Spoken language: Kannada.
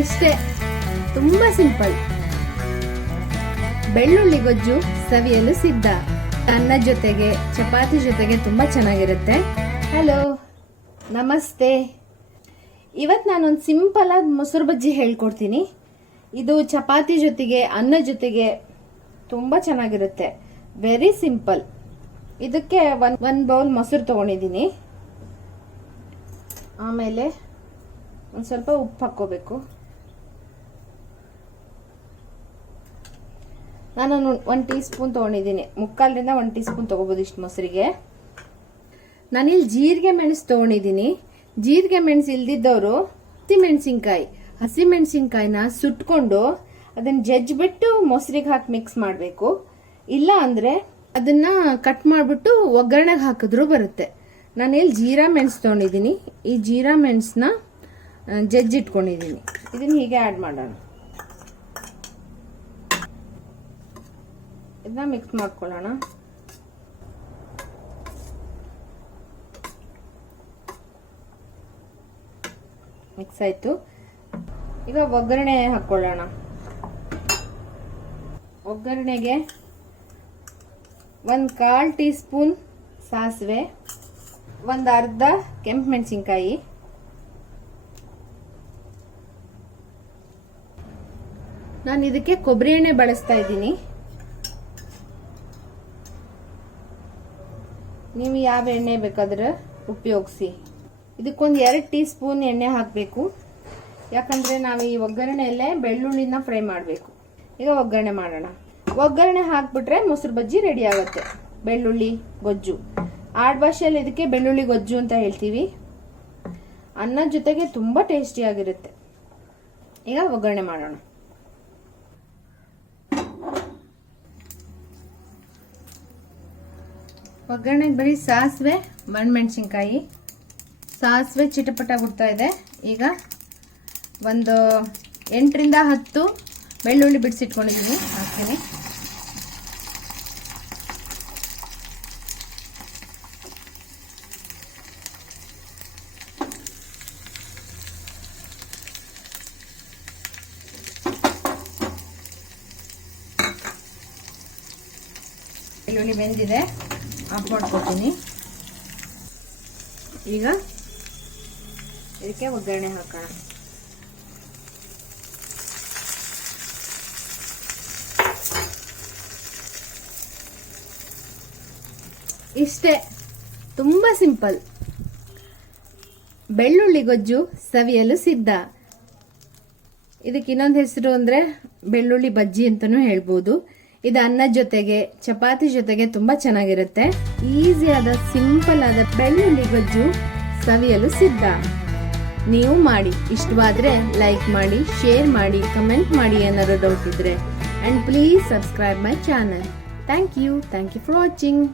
ಇಷ್ಟೇ, ತುಂಬಾ ಸಿಂಪಲ್. ಬೆಳ್ಳುಳ್ಳಿ ಗೊಜ್ಜು ಸವಿಯಲು ಸಿದ್ಧ. ಅನ್ನ ಜೊತೆಗೆ ಚಪಾತಿ ಜೊತೆಗೆ ತುಂಬಾ ಚೆನ್ನಾಗಿರುತ್ತೆ. ಹಲೋ, ನಮಸ್ತೆ. ಇವತ್ತು ನಾನೊಂದು ಸಿಂಪಲ್ ಆದ ಮೊಸರು ಬಜ್ಜಿ ಹೇಳ್ಕೊಡ್ತೀನಿ. ಇದು ಚಪಾತಿ ಜೊತೆಗೆ ಅನ್ನ ಜೊತೆಗೆ ತುಂಬಾ ಚೆನ್ನಾಗಿರುತ್ತೆ. Very simple. ಇದಕ್ಕೆ ಒಂದು ಬೌಲ್ ಮೊಸರು ತಗೊಂಡಿದ್ದೀನಿ. ಆಮೇಲೆ ಒಂದು ಸ್ವಲ್ಪ ಉಪ್ಪು ಹಾಕೋಬೇಕು. ನಾನು 1 ಟೀ ಸ್ಪೂನ್ ತಗೊಂಡಿದ್ದೀನಿ. 3/4ರಿಂದ 1 ಟೀ ಸ್ಪೂನ್ ತಗೋಬಹುದು ಇಷ್ಟು ಮೊಸರಿಗೆ. ನಾನಿಲ್ಲಿ ಜೀರಿಗೆ ಮೆಣಸು ತಗೊಂಡಿದ್ದೀನಿ. ಜೀರಿಗೆ ಮೆಣಸು ಇಲ್ದಿದ್ದವರು ಹಸಿಮೆಣಸಿನ್ಕಾಯಿನ ಸುಟ್ಕೊಂಡು ಅದನ್ನ ಜಜ್ಜಿಬಿಟ್ಟು ಮೊಸರಿಗೆ ಹಾಕಿ ಮಿಕ್ಸ್ ಮಾಡಬೇಕು. ಇಲ್ಲ ಅಂದ್ರೆ ಅದನ್ನ ಕಟ್ ಮಾಡಿಬಿಟ್ಟು ಒಗ್ಗರಣೆಗೆ ಹಾಕಿದ್ರು ಬರುತ್ತೆ. ನಾನಿಲ್ಲಿ ಜೀರಾ ಮೆಣಸು ತಗೊಂಡಿದ್ದೀನಿ. ಈ ಜೀರಾ ಮೆಣಸನ್ನ ಜಜ್ಜಿಟ್ಕೊಂಡಿದ್ದೀನಿ. ಇದನ್ನ ಹೀಗೆ ಆಡ್ ಮಾಡೋಣ. ಇದನ್ನ ಮಿಕ್ಸ್ ಮಾಡ್ಕೊಳ್ಳೋಣ. ಮಿಕ್ಸ್ ಆಯ್ತು. ಈಗ ಒಗ್ಗರಣೆ ಹಾಕೊಳ್ಳೋಣ. ಒಗ್ಗರಣೆಗೆ 1/4 ಟೀ ಸ್ಪೂನ್ ಸಾಸಿವೆ, 1/2 ಕೆಂಪು ಮೆಣಸಿನ್ಕಾಯಿ, ನಾನು ಇದಕ್ಕೆ ಕೊಬ್ಬರಿ ಎಣ್ಣೆ ಬಳಸ್ತಾ ಇದ್ದೀನಿ. ನೀವು ಯಾವ ಎಣ್ಣೆ ಬೇಕಾದ್ರೆ ಉಪಯೋಗಿಸಿ. ಇದಕ್ಕೊಂದು 2 ಟೀ ಸ್ಪೂನ್ ಎಣ್ಣೆ ಹಾಕಬೇಕು. ಯಾಕಂದ್ರೆ ನಾವು ಈ ಒಗ್ಗರಣೆಯಲ್ಲೇ ಬೆಳ್ಳುಳ್ಳಿನ ಫ್ರೈ ಮಾಡಬೇಕು. ಈಗ ಒಗ್ಗರಣೆ ಮಾಡೋಣ. ಒಗ್ಗರಣೆ ಹಾಕ್ಬಿಟ್ರೆ ಮೊಸರು ಬಜ್ಜಿ ರೆಡಿ ಆಗುತ್ತೆ. ಬೆಳ್ಳುಳ್ಳಿ ಗೊಜ್ಜು, ಆಡ್ ಭಾಷೆಯಲ್ಲಿ ಇದಕ್ಕೆ ಬೆಳ್ಳುಳ್ಳಿ ಗೊಜ್ಜು ಅಂತ ಹೇಳ್ತೀವಿ. ಅನ್ನದ ಜೊತೆಗೆ ತುಂಬಾ ಟೇಸ್ಟಿ ಆಗಿರುತ್ತೆ. ಈಗ ಒಗ್ಗರಣೆ ಮಾಡೋಣ. ಒಗ್ಗರಣೆಗೆ ಬರೀ ಸಾಸಿವೆ, ಒಣಮೆಣಸಿನ್ಕಾಯಿ. ಸಾಸಿವೆ ಚಿಟಪಟ ಗುಡ್ತಾ ಇದೆ. ಈಗ ಒಂದು 8ರಿಂದ 10 ಬೆಳ್ಳುಳ್ಳಿ ಬಿಡಿಸಿಟ್ಕೊಂಡಿದ್ದೀನಿ, ಹಾಕ್ತೀನಿ. ಬೆಳ್ಳುಳ್ಳಿ ಬೆಂದಿದೆ, ಆಫ್ ಮಾಡ್ಕೊತೀನಿ. ಈಗ ಇದಕ್ಕೆ ಒಗ್ಗರಣೆ ಹಾಕೋಣ. ಇಷ್ಟೇ, ತುಂಬಾ ಸಿಂಪಲ್. ಬೆಳ್ಳುಳ್ಳಿ ಗೊಜ್ಜು ಸವಿಯಲು ಸಿದ್ಧ. ಇದಕ್ಕೆ ಇನ್ನೊಂದು ಹೆಸರು ಅಂದ್ರೆ ಬೆಳ್ಳುಳ್ಳಿ ಬಜ್ಜಿ ಅಂತಾನೂ ಹೇಳ್ಬೋದು. ಇದು ಅನ್ನದ ಜೊತೆಗೆ ಚಪಾತಿ ಜೊತೆಗೆ ತುಂಬಾ ಚೆನ್ನಾಗಿರುತ್ತೆ. ಈಸಿಯಾದ ಸಿಂಪಲ್ ಆದ ಬೆಳ್ಳುಳ್ಳಿ ಗೊಜ್ಜು ಸವಿಯಲು ಸಿದ್ಧ. ನೀವು ಮಾಡಿ. ಇಷ್ಟವಾದ್ರೆ ಲೈಕ್ ಮಾಡಿ, ಶೇರ್ ಮಾಡಿ, ಕಮೆಂಟ್ ಮಾಡಿ ಏನಾದ್ರು ಡೌಟ್ ಇದ್ರೆ. And please subscribe my channel. Thank you for watching.